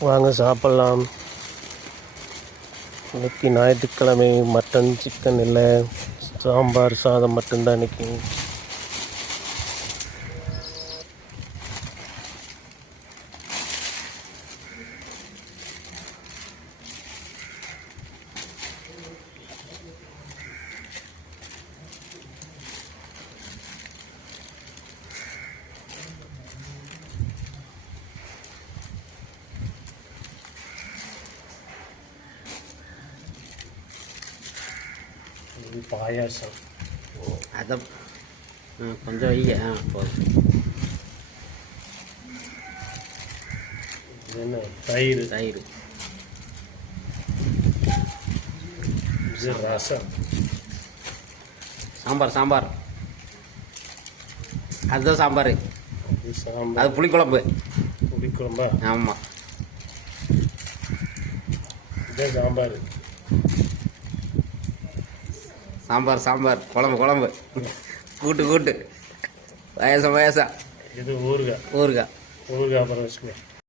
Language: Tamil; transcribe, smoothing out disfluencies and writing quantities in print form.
வாங்க சாப்பிட்லாம். இன்னைக்கு ஞாயிற்றுக்கிழமை மட்டன் சிக்கன் இல்லை, சாம்பார் சாதம் மட்டும்தான் இன்னைக்கு. இது பாயாசம். அதை கொஞ்சம் வைங்க. போதும். இது என்ன? தயிர். தயிர். இது ரசம். சாம்பார். சாம்பார். அதுதான் சாம்பார். இது சாம்பார். அது புளிக்குழம்பு. புளிக்குழம்பா? ஆமாம். இதுதான் சாம்பார். சாம்பார். சாம்பார். குழம்பு. குழம்பு. கூட்டு. கூட்டு. பாயாசம். பாயாசம். இது ஊறுகாய். ஊறுகாய். ஊறுகாய் அப்புறம் வச்சுக்கோ.